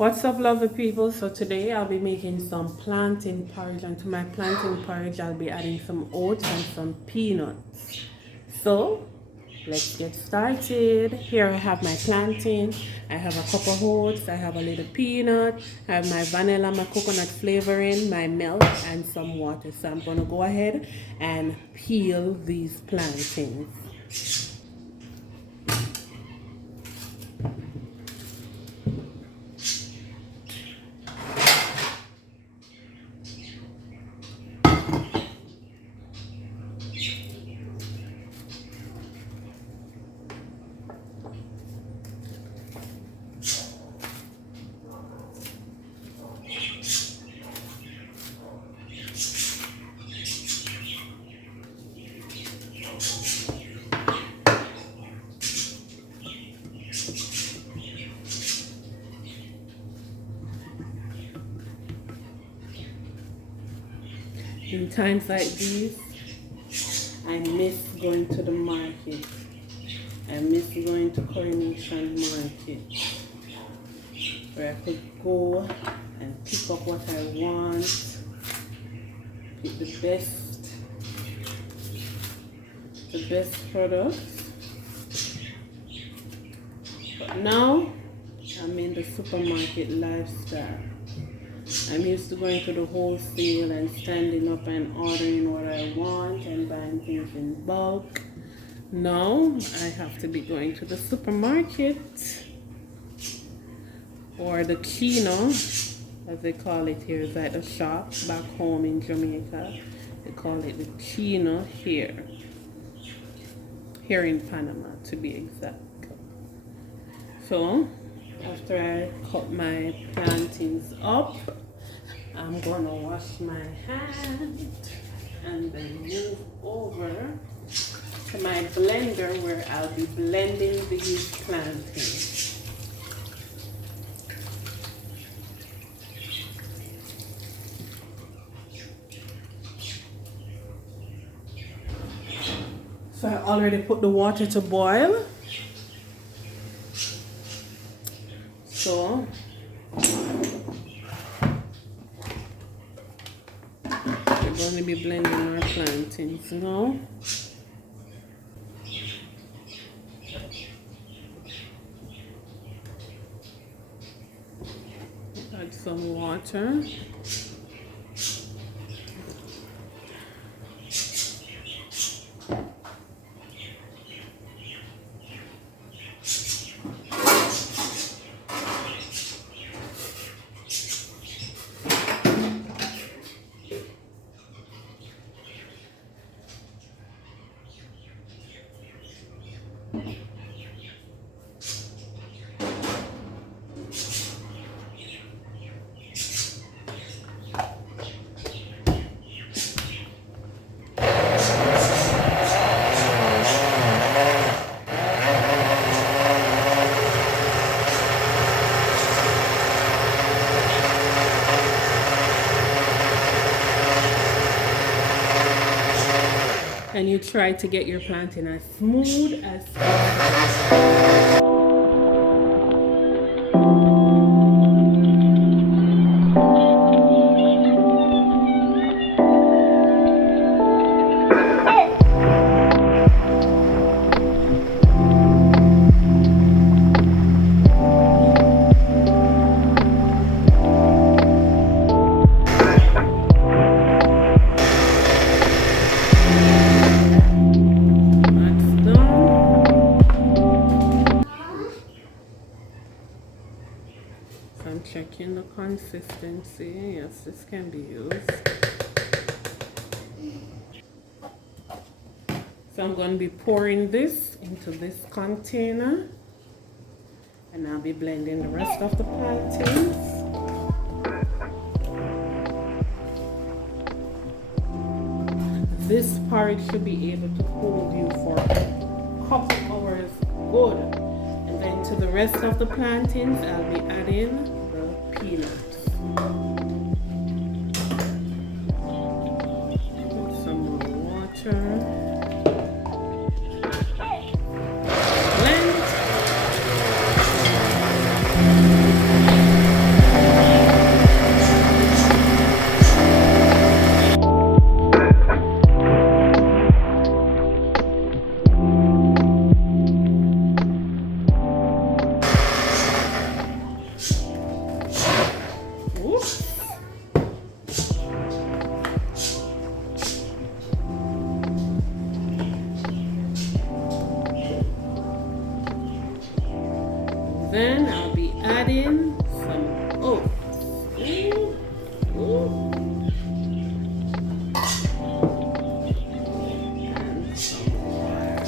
What's up, lovely people? So today I'll be making some plantain porridge, and to my plantain porridge I'll be adding some oats and some peanuts. So let's get started. Here I have my plantain, I have a cup of oats, I have a little peanut, I have my vanilla, my coconut flavoring, my milk, and some water. So I'm gonna go ahead and peel these plantains. In times like these, I miss going to the market. I miss going to Coronation Market, where I could go and pick up what I want, pick the best products. But now, I'm in the supermarket lifestyle. I'm used to going to the wholesale and standing up and ordering what I want and buying things in bulk. Now I have to be going to the supermarket, or the kino, as they call it here, is at the shop. Back home in Jamaica, they call it the kino here in Panama to be exact. So after I cut my plantains up, I'm gonna wash my hand and then move over to my blender where I'll be blending these plantains. So I already put the water to boil. So we're going to be blending our plantains now. Add some water. And you try to get your plantain as smooth as possible. I'm checking the consistency. Yes, this can be used. So I'm going to be pouring this into this container, and I'll be blending the rest of the plantains. This porridge should be able to hold you for a couple hours good. And then to the rest of the plantains, I'll be adding the peanuts. Put some more water. Blend. Then I'll be adding some oats. Ooh, ooh. And some water.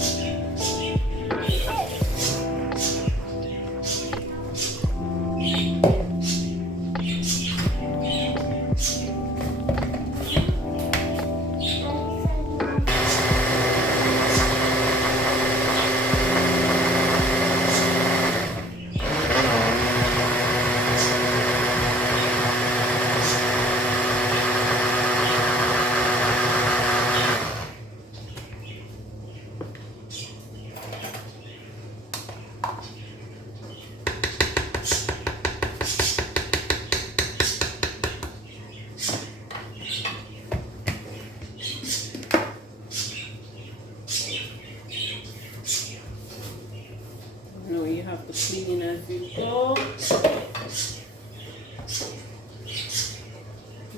No, you have to clean as you go.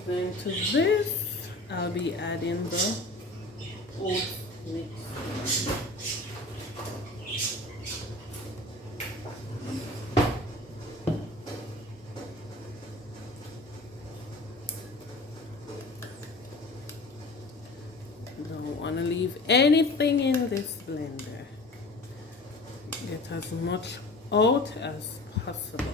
Then to this, I'll be adding the oat mix. Don't want to leave anything in this blender. Get as much out as possible.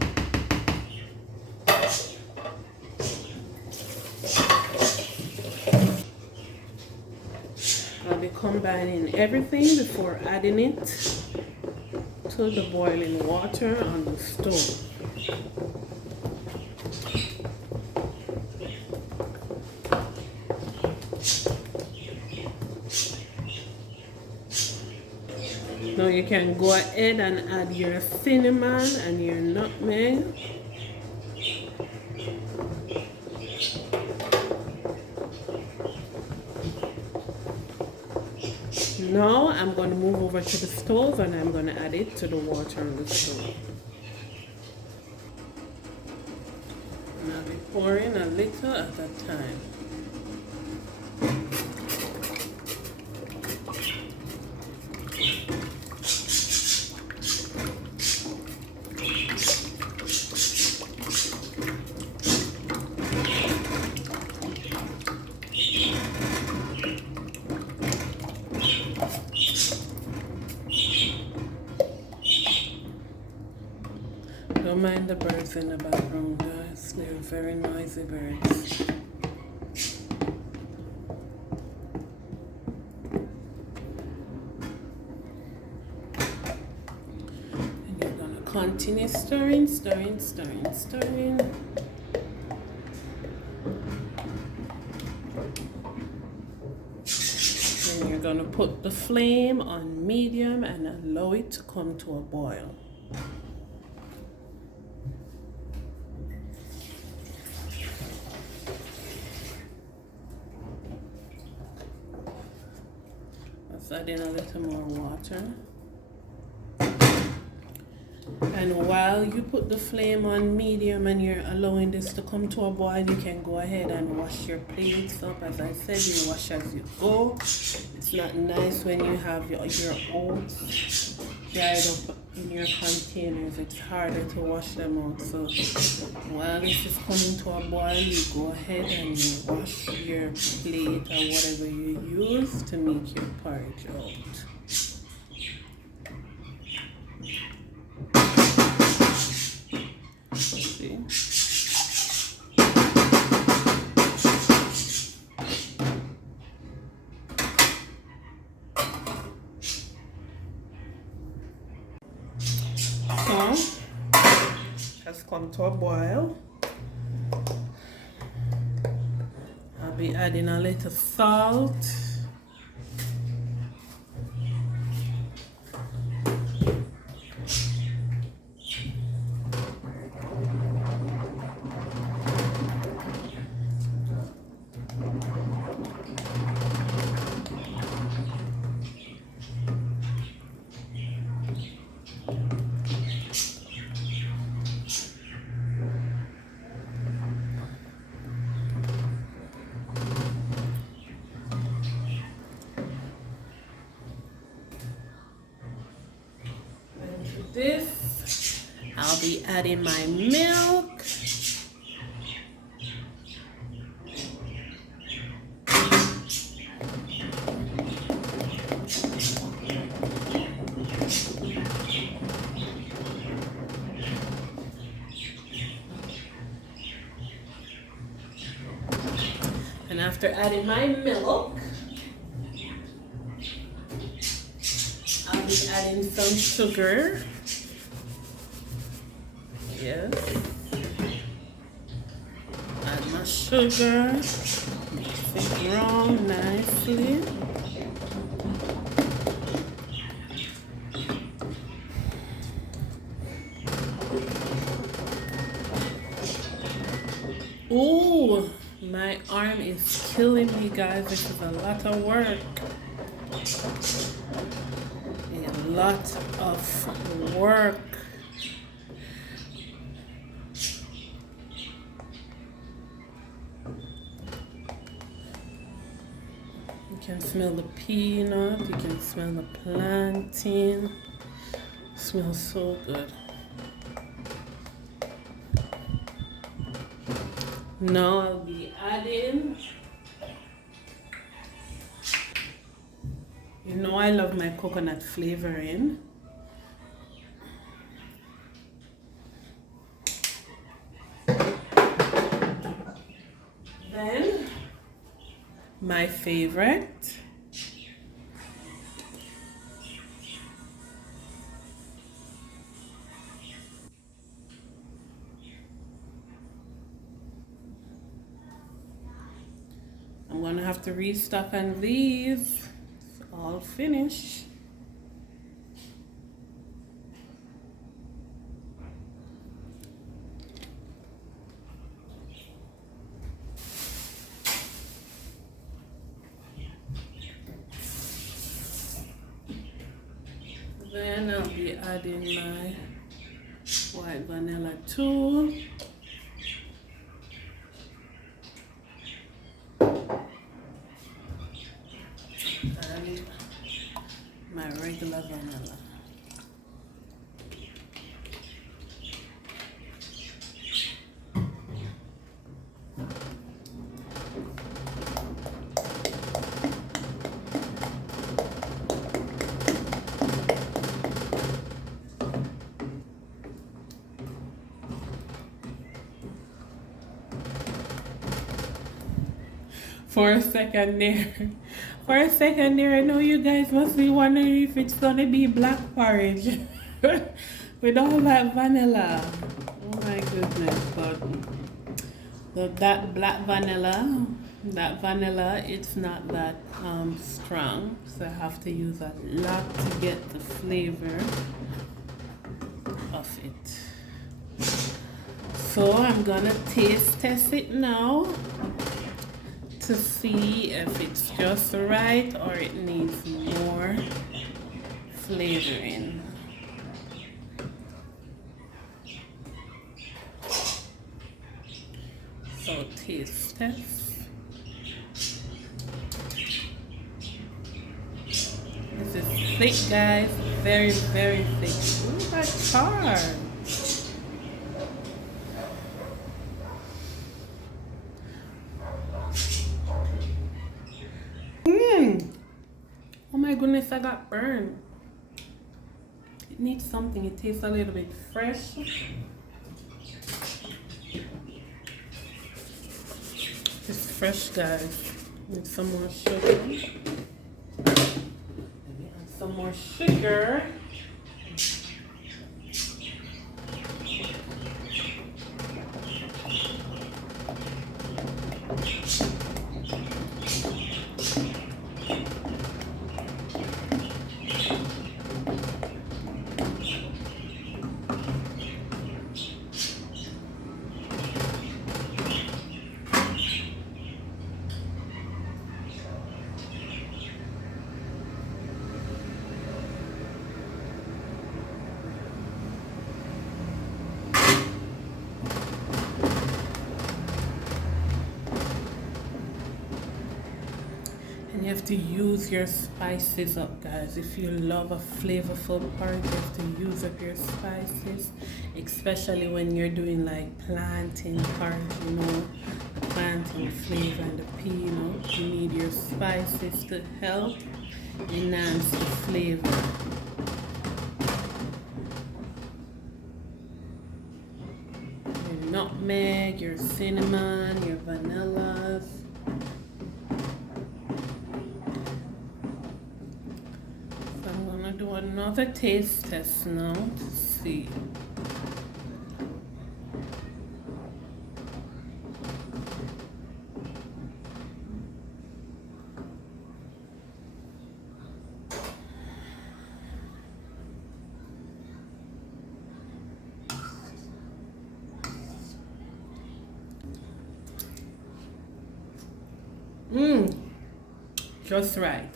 I'll be combining everything before adding it to the boiling water on the stove. Now you can go ahead and add your cinnamon and your nutmeg. Now I'm going to move over to the stove and I'm going to add it to the water on the stove. And I'll be pouring a little at a time. Don't mind the birds in the background, guys. They're very noisy birds. And you're gonna continue stirring, stirring, stirring, stirring. Then you're gonna put the flame on medium and allow it to come to a boil. Add in a little more water. And while you put the flame on medium and you're allowing this to come to a boil, you can go ahead and wash your plates up. As I said, you wash as you go. It's not nice when you have your oats dried up in your containers. It's harder to wash them out. So while this is coming to a boil, you go ahead and you wash your plate or whatever you use to make your porridge out. See? So, has come to a boil. I'll be adding a little salt. I'll be adding my milk. And after adding my milk, I'll be adding some sugar. Yes. Add my sugar. Mix it around nicely. Ooh, my arm is killing me, guys. This is a lot of work. A lot of work. You can smell the peanut, you can smell the plantain. It smells so good. Now I'll be adding, you know I love my coconut flavoring. Then my favorite, I'm gonna have to restock on these. It's all finished. Then I'll be adding my white vanilla too. And my regular vanilla. For a second there, I know you guys must be wondering if it's gonna be black porridge with all that vanilla. Oh my goodness, but that black vanilla, it's not that strong, so I have to use a lot to get the flavor of it. So I'm gonna taste test it now to see if it's just right or it needs more flavoring. So taste test. This is thick, guys. Very, very thick. Ooh, that's hard. Oh my goodness, I got burned. It needs something. It tastes a little bit fresh. It's fresh, guys. Need some more sugar. Maybe add some more sugar. have to use your spices up, guys. If you love a flavorful porridge, you have to use up your spices, especially when you're doing like plantain porridge, you know, the plantain flavor and the peanut. You need your spices to help enhance the flavor. Your nutmeg, your cinnamon, your vanillas. Do another taste test now to see. Just right.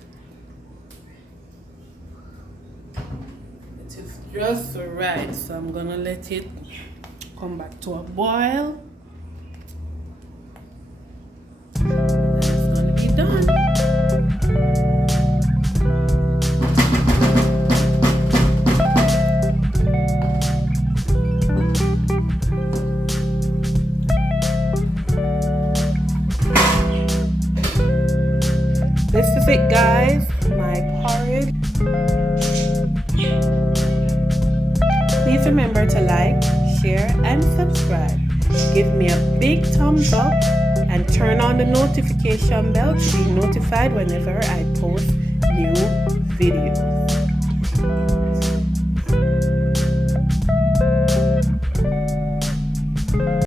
Just right, so I'm gonna let it come back to a boil. And it's gonna be done. This is it, guys, my porridge. Please remember to like, share, and subscribe. Give me a big thumbs up and turn on the notification bell to be notified whenever I post new videos.